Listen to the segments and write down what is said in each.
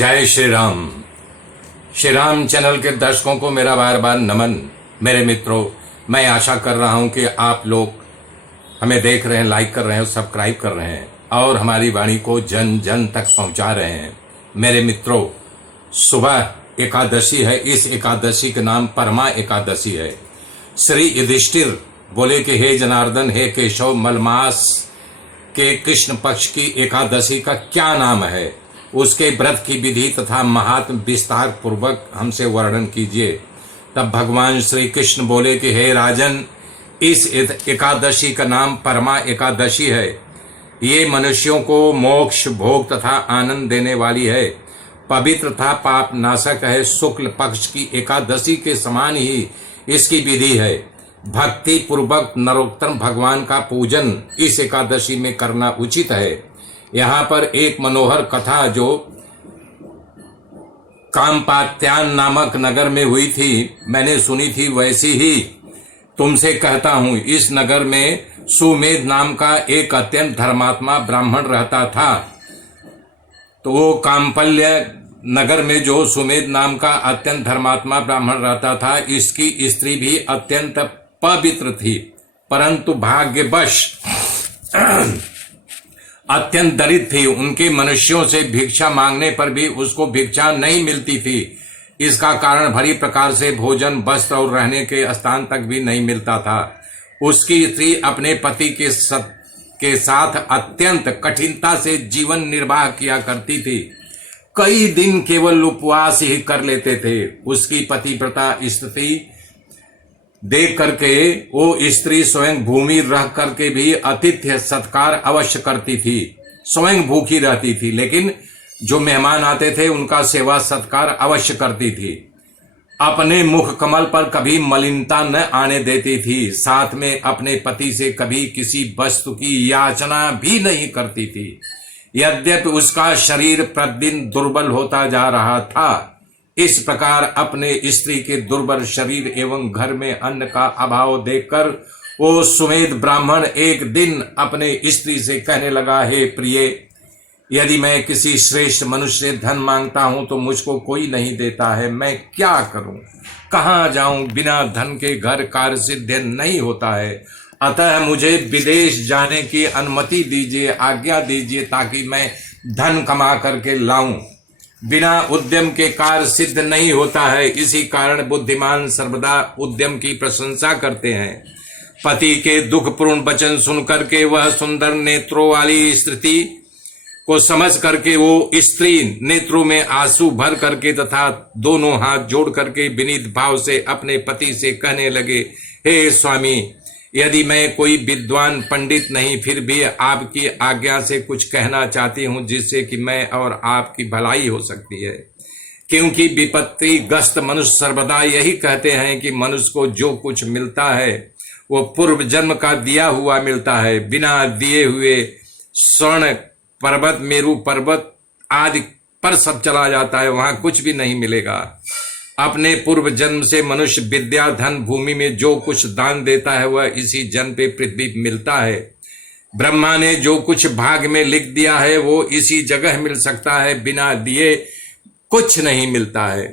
जय श्री राम। श्री राम चैनल के दर्शकों को मेरा बार बार नमन। मेरे मित्रों, मैं आशा कर रहा हूं कि आप लोग हमें देख रहे हैं, लाइक कर रहे हैं, सब्सक्राइब कर रहे हैं और हमारी वाणी को जन जन तक पहुंचा रहे हैं। मेरे मित्रों, सुबह एकादशी है। इस एकादशी का नाम परमा एकादशी है। श्री युधिष्ठिर बोले कि हे जनार्दन, हे केशव, मलमास के कृष्ण पक्ष की एकादशी का क्या नाम है, उसके व्रत की विधि तथा महात्म विस्तार पूर्वक हमसे वर्णन कीजिए। तब भगवान श्री कृष्ण बोले कि हे राजन, इस एकादशी का नाम परमा एकादशी है। ये मनुष्यों को मोक्ष, भोग तथा आनंद देने वाली है। पवित्र तथा पाप नाशक है। शुक्ल पक्ष की एकादशी के समान ही इसकी विधि है। भक्ति पूर्वक नरोत्तम भगवान का पूजन इस एकादशी में करना उचित है। यहाँ पर एक मनोहर कथा जो कामपात्यान नामक नगर में हुई थी, मैंने सुनी थी, वैसी ही तुमसे कहता हूँ। इस नगर में सुमेध नाम का एक अत्यंत धर्मात्मा ब्राह्मण रहता था। तो वो कामपल्य नगर में जो सुमेध नाम का अत्यंत धर्मात्मा ब्राह्मण रहता था, इसकी स्त्री भी अत्यंत पवित्र थी, परंतु भाग्यवश अत्यंत दरिद्र थी। उनके मनुष्यों से भिक्षा मांगने पर भी उसको भिक्षा नहीं मिलती थी। इसका कारण भली प्रकार से भोजन, वस्त्र और रहने के स्थान तक भी नहीं मिलता था। उसकी स्त्री अपने पति के साथ अत्यंत कठिनता से जीवन निर्वाह किया करती थी। कई दिन केवल उपवास ही कर लेते थे। उसकी पतिव्रता स्थिति देख करके वो स्त्री स्वयं भूमि रह करके भी आतिथ्य सत्कार अवश्य करती थी। स्वयं भूखी रहती थी, लेकिन जो मेहमान आते थे उनका सेवा सत्कार अवश्य करती थी। अपने मुख कमल पर कभी मलिनता न आने देती थी। साथ में अपने पति से कभी किसी वस्तु की याचना भी नहीं करती थी। यद्यपि उसका शरीर प्रतिदिन दुर्बल होता जा रहा था। इस प्रकार अपने स्त्री के दुर्बल शरीर एवं घर में अन्न का अभाव देखकर वो सुमेध ब्राह्मण एक दिन अपने स्त्री से कहने लगा, हे प्रिय, यदि मैं किसी श्रेष्ठ मनुष्य से धन मांगता हूं तो मुझको कोई नहीं देता है। मैं क्या करूं, कहां जाऊं? बिना धन के घर कार्य सिद्ध नहीं होता है। अतः मुझे विदेश जाने की अनुमति दीजिए, आज्ञा दीजिए, ताकि मैं धन कमा करके लाऊं। बिना उद्यम के कार्य सिद्ध नहीं होता है। इसी कारण बुद्धिमान सर्वदा उद्यम की प्रशंसा करते हैं। पति के दुखपूर्ण वचन सुन करके वह सुंदर नेत्रों वाली स्त्री को समझ करके वो स्त्री नेत्रों में आंसू भर करके तथा दोनों हाथ जोड़ करके विनीत भाव से अपने पति से कहने लगे, हे स्वामी, यदि मैं कोई विद्वान पंडित नहीं, फिर भी आपकी आज्ञा से कुछ कहना चाहती हूँ, जिससे कि मैं और आपकी भलाई हो सकती है। क्योंकि विपत्ति ग्रस्त मनुष्य सर्वदा यही कहते हैं कि मनुष्य को जो कुछ मिलता है वो पूर्व जन्म का दिया हुआ मिलता है। बिना दिए हुए स्वर्ण पर्वत, मेरू पर्वत आदि पर सब चला जाता है, वहां कुछ भी नहीं मिलेगा। अपने पूर्व जन्म से मनुष्य विद्या, धन, भूमि में जो कुछ दान देता है वह इसी जन्म पे पृथ्वी मिलता है। ब्रह्मा ने जो कुछ भाग में लिख दिया है वो इसी जगह मिल सकता है। बिना दिए कुछ नहीं मिलता है।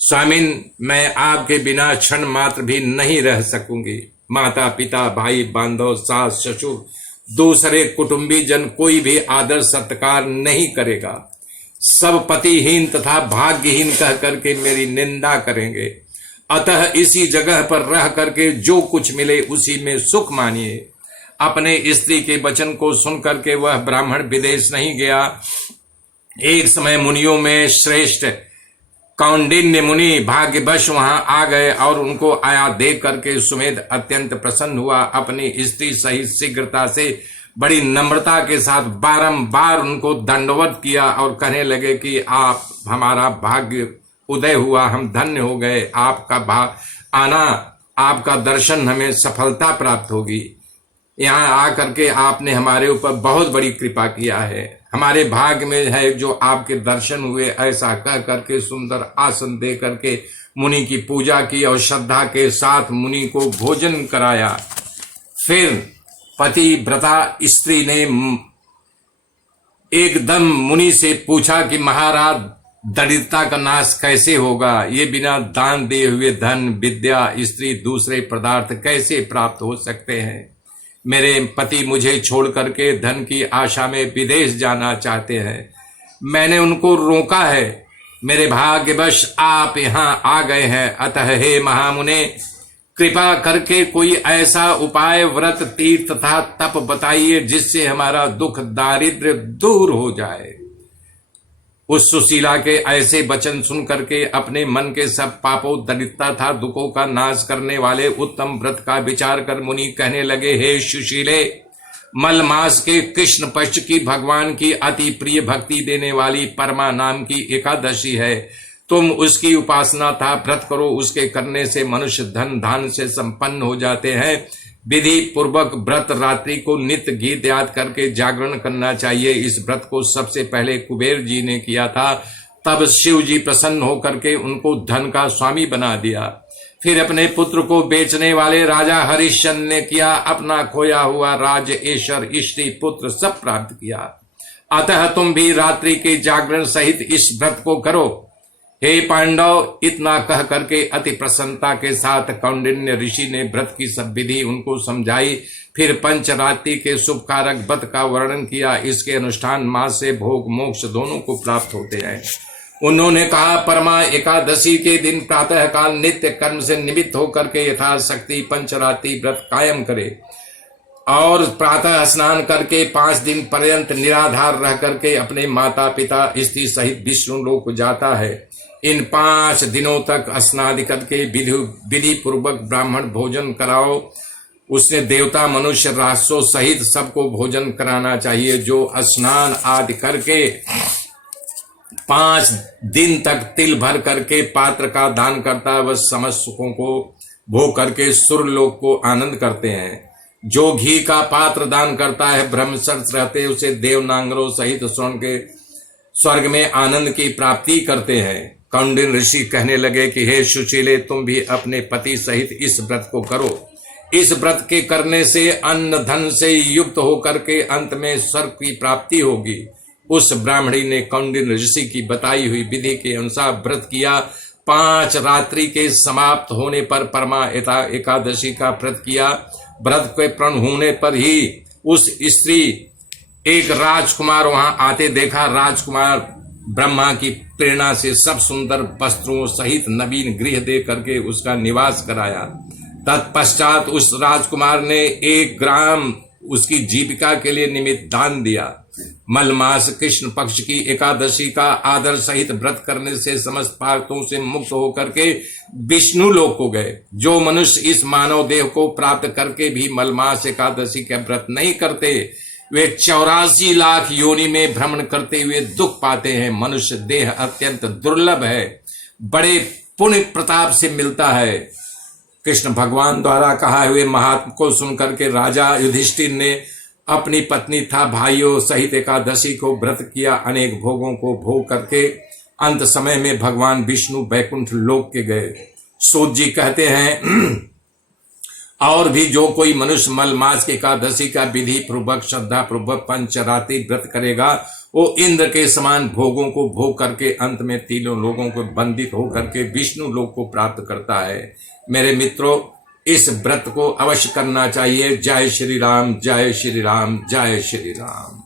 स्वामिन, मैं आपके बिना क्षण मात्र भी नहीं रह सकूंगी। माता पिता, भाई बांधव, सास ससुर, दूसरे कुटुंबी जन कोई भी आदर सत्कार नहीं करेगा। सब पतिहीन तथा भाग्यहीन कह करके मेरी निंदा करेंगे। अतः इसी जगह पर रह करके जो कुछ मिले उसी में सुख मानिए। अपने स्त्री के वचन को सुन करके वह ब्राह्मण विदेश नहीं गया। एक समय मुनियों में श्रेष्ठ कौंडिन्य मुनि भाग्यवश वहां आ गए और उनको आया देख करके सुमेध अत्यंत प्रसन्न हुआ। अपनी स्त्री सहित शीघ्रता से बड़ी नम्रता के साथ बारंबार उनको दंडवत किया और कहने लगे कि आप, हमारा भाग्य उदय हुआ, हम धन्य हो गए। आपका आना, आपका दर्शन हमें सफलता प्राप्त होगी। यहाँ आकर के आपने हमारे ऊपर बहुत बड़ी कृपा किया है। हमारे भाग्य में है जो आपके दर्शन हुए। ऐसा कह करके सुंदर आसन दे करके मुनि की पूजा की और श्रद्धा के साथ मुनि को भोजन कराया। फिर पतिव्रता स्त्री ने एकदम मुनि से पूछा कि महाराज, दरिद्रता का नाश कैसे होगा? ये बिना दान दिए हुए धन, विद्या, स्त्री, दूसरे पदार्थ कैसे प्राप्त हो सकते हैं? मेरे पति मुझे छोड़ करके धन की आशा में विदेश जाना चाहते हैं। मैंने उनको रोका है। मेरे भाग्यवश आप यहाँ आ गए हैं। अतः हे महामुने, कृपा करके कोई ऐसा उपाय, व्रत, तीर्थ तथा तप बताइए जिससे हमारा दुख दारिद्र्य दूर हो जाए। उस सुशीला के ऐसे वचन सुन करके अपने मन के सब पापों, दरिद्रता तथा दुखों का नाश करने वाले उत्तम व्रत का विचार कर मुनि कहने लगे, हे सुशीले, मल मास के कृष्ण पक्ष की भगवान की अति प्रिय भक्ति देने वाली परमा नाम की एकादशी है। तुम उसकी उपासना था व्रत करो। उसके करने से मनुष्य धन धान से संपन्न हो जाते हैं। विधि पूर्वक व्रत रात्रि को नित्य गीत याद करके जागरण करना चाहिए। इस व्रत को सबसे पहले कुबेर जी ने किया था। तब शिव जी प्रसन्न होकर के उनको धन का स्वामी बना दिया। फिर अपने पुत्र को बेचने वाले राजा हरिश्चंद्र ने किया। अपना खोया हुआ राज्य, ऐश्वर्य, स्त्री, पुत्र सब प्राप्त किया। अतः तुम भी रात्रि के जागरण सहित इस व्रत को करो। हे पांडव, इतना कह करके अति प्रसन्नता के साथ कौंडिन्य ऋषि ने व्रत की सब विधि उनको समझाई। फिर पंचरात्रि के शुभ कारक व्रत का वर्णन किया। इसके अनुष्ठान मास से भोग मोक्ष दोनों को प्राप्त होते हैं। उन्होंने कहा, परमा एकादशी के दिन प्रातः काल नित्य कर्म से निमित्त होकर के यथाशक्ति पंचरात्रि व्रत कायम करे और प्रातः स्नान करके 5 दिन पर्यंत निराधार रह करके अपने माता पिता स्त्री सहित विष्णु लोक जाता है। इन 5 दिनों तक स्नान करके विधि पूर्वक ब्राह्मण भोजन कराओ। उसने देवता, मनुष्य, राक्षसों सहित सबको भोजन कराना चाहिए। जो स्नान आदि करके 5 दिन तक तिल भर करके पात्र का दान करता है, वह समस्त सुखों को भोग करके सुरलोक को आनंद करते हैं। जो घी का पात्र दान करता है, ब्रह्मचर्य रहते, उसे देवनांगरों सहित स्वर्ग में आनंद की प्राप्ति करते हैं। कौंडिन्य ऋषि कहने लगे कि हे सुशीले, तुम भी अपने पति सहित इस व्रत को करो। इस व्रत के करने से अन्न धन से युक्त होकर के अंत में स्वर्ग की प्राप्ति होगी। उस ब्राह्मणी ने कौंडिन्य ऋषि की बताई हुई विधि के अनुसार व्रत किया। 5 रात्रि के समाप्त होने पर परमा एकादशी का व्रत किया। व्रत के पूर्ण होने पर ही उस स्त्री एक राजकुमार वहां आते देखा। राजकुमार ब्रह्मा की प्रेरणा से सब सुंदर वस्त्रों सहित नवीन गृह दे करके उसका निवास कराया। तत्पश्चात उस राजकुमार ने 1 ग्राम उसकी जीविका के लिए निमित्त दान दिया। मलमास कृष्ण पक्ष की एकादशी का आदर सहित व्रत करने से समस्त पापों से मुक्त होकर के विष्णु लोक को गए। जो मनुष्य इस मानव देह को प्राप्त करके भी मलमास एकादशी का व्रत नहीं करते, वे 84 लाख योनि में भ्रमण करते हुए दुख पाते हैं। मनुष्य देह अत्यंत दुर्लभ है, बड़े पुण्य प्रताप से मिलता है। कृष्ण भगवान द्वारा कहा हुए महात्म को सुनकर के राजा युधिष्ठिर ने अपनी पत्नी तथा भाइयों सहित एकादशी को व्रत किया। अनेक भोगों को भोग करके अंत समय में भगवान विष्णु वैकुंठ लोक के गए। सूत जी कहते हैं, और भी जो कोई मनुष्य मल मास की एकादशी का विधि पूर्वक श्रद्धा पूर्वक पंचरात्रि व्रत करेगा, वो इंद्र के समान भोगों को भोग करके अंत में तीनों लोगों को बंदित होकर के विष्णु लोक को प्राप्त करता है। मेरे मित्रों, इस व्रत को अवश्य करना चाहिए। जय श्री राम, जय श्री राम, जय श्री राम।